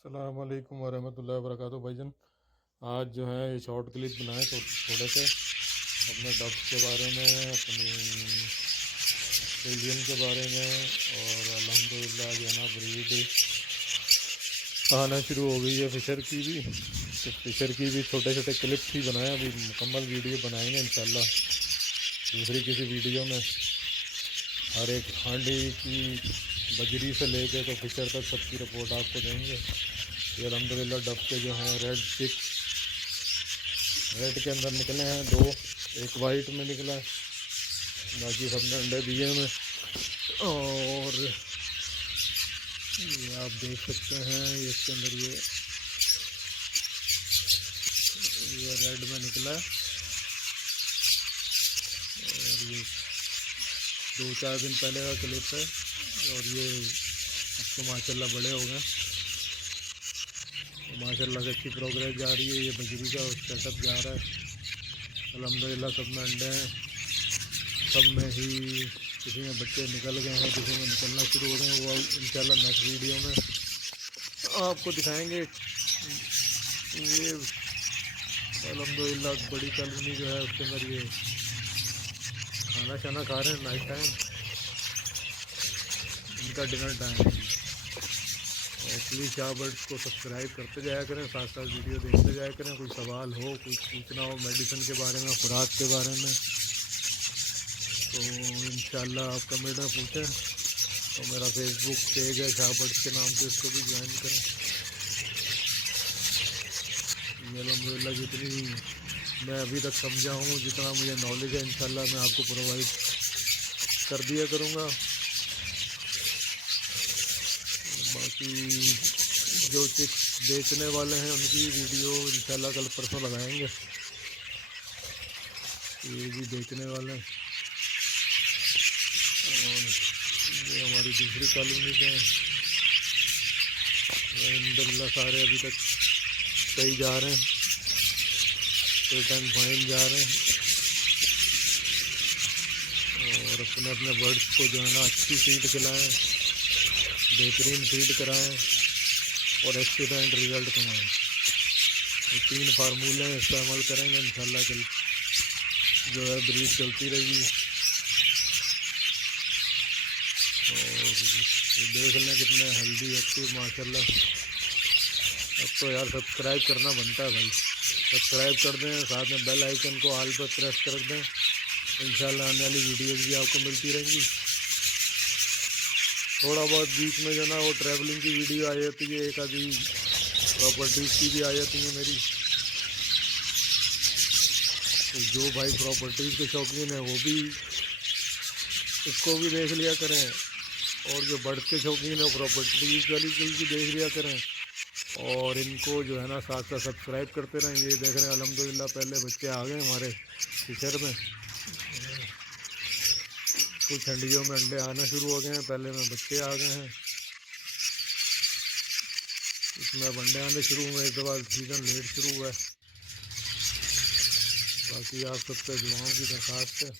अस्सलाम वालेकुम वरहमतुल्लाहि वबरकातुहू भाईजान। आज जो है ये शॉर्ट क्लिप बनाए तो थोड़े से अपने डब्स के बारे में, अपनी एलियन के बारे में, और अल्हम्दुलिल्लाह जो है ना ब्रीड आना शुरू हो गई है फ़िशर की भी। तो फ़िशर की भी छोटे छोटे क्लिप्स ही बनाए, अभी मुकम्मल वीडियो बनाएंगे इंशाल्लाह दूसरी किसी वीडियो में। हर एक हांडी की बजरी से लेके तो फ़िशर तक सबकी रिपोर्ट आपको देंगे। ये अल्हम्दुलिल्लाह डब के जो हैं रेड के अंदर निकले हैं दो, एक वाइट में निकला है, बाकी सब ने अंडे दिए में। और ये आप देख सकते हैं ये इसके अंदर ये रेड में निकला है। और ये 2-4 दिन पहले का क्लिप है और ये इसको माशाल्लाह बड़े हो गए, माशाल्लाह से अच्छी प्रोग्रेस जा रही है। ये बजरी का सेटअप जा रहा है अल्हम्दुलिल्लाह। सब में अंडे हैं, सब में ही किसी में बच्चे निकल गए हैं, किसी में निकलना शुरू हो रहे हैं। वो इंशाल्लाह नेक्स्ट वीडियो में आपको दिखाएंगे। ये अल्हम्दुलिल्लाह बड़ी कॉलोनी जो है उसके अंदर ये खाना शाना खा रहे हैं नाइट टाइम, इनका डिनर टाइम है। और प्लीज़ शाह बर्ड्स को सब्सक्राइब करते जाया करें, साथ साथ वीडियो देखते जाया करें। कोई सवाल हो, कुछ पूछना हो मेडिसिन के बारे में, खुराक के बारे में, तो इंशाल्लाह आप कमेंट में पूछें। तो मेरा फेसबुक पेज है शाह बर्ड्स के नाम से, इसको भी ज्वाइन करें। ये अल्हम्दुलिल्लाह जितनी मैं अभी तक समझा हूँ, जितना मुझे नॉलेज है इंशाल्लाह मैं आपको प्रोवाइड कर दिया करूँगा। बाकी जो चिक्स बेचने वाले हैं उनकी वीडियो इंशाल्लाह कल परसों लगाएंगे। ये भी बेचने वाले हैं। और ये हमारी दूसरी कॉलोनी के हैं, अल्हम्दुलिल्लाह सारे अभी तक सही जा रहे हैं, फिट एंड फाइन जा रहे हैं। और अपने अपने बर्ड्स को जो है ना अच्छी फीड खिलाएँ, बेहतरीन फीड कराएं और एक्सीलेंट रिज़ल्ट कमाएं। ये 3 फार्मूले इस्तेमाल करेंगे इंशाल्लाह कल जो है ब्रीड चलती रहेगी। और ये देख लें कितने हेल्दी एक्टिव माशाल्लाह। अब तो यार सब्सक्राइब करना बनता है भाई, सब्सक्राइब कर दें, साथ में बेल आइकन को ऑल पर प्रेस कर दें। इंशाल्लाह आने वाली वीडियोज़ भी आपको मिलती रहेंगी। थोड़ा बहुत बीच में जो ना वो ट्रैवलिंग की वीडियो आ जाती है, एक आधी प्रॉपर्टीज़ की भी आ जाती है मेरी। तो जो भाई प्रॉपर्टीज़ के शौकीन है वो भी इसको भी देख लिया करें, और जो बर्ड के शौकीन है वो प्रॉपर्टीज़ वाली को भी देख लिया करें। और इनको जो है ना साथ साथ सब्सक्राइब करते रहें। ये देख रहे हैं अल्हम्दुलिल्लाह पहले बच्चे आ गए हमारे फ़िशर में, कुछ ठंडियों में अंडे आना शुरू हो गए हैं, पहले में बच्चे आ गए हैं, इसमें अब अंडे आने शुरू हुए। इस बार सीज़न लेट शुरू हुआ है। बाकी आप सबसे दुआओं की दरख्वास्त है।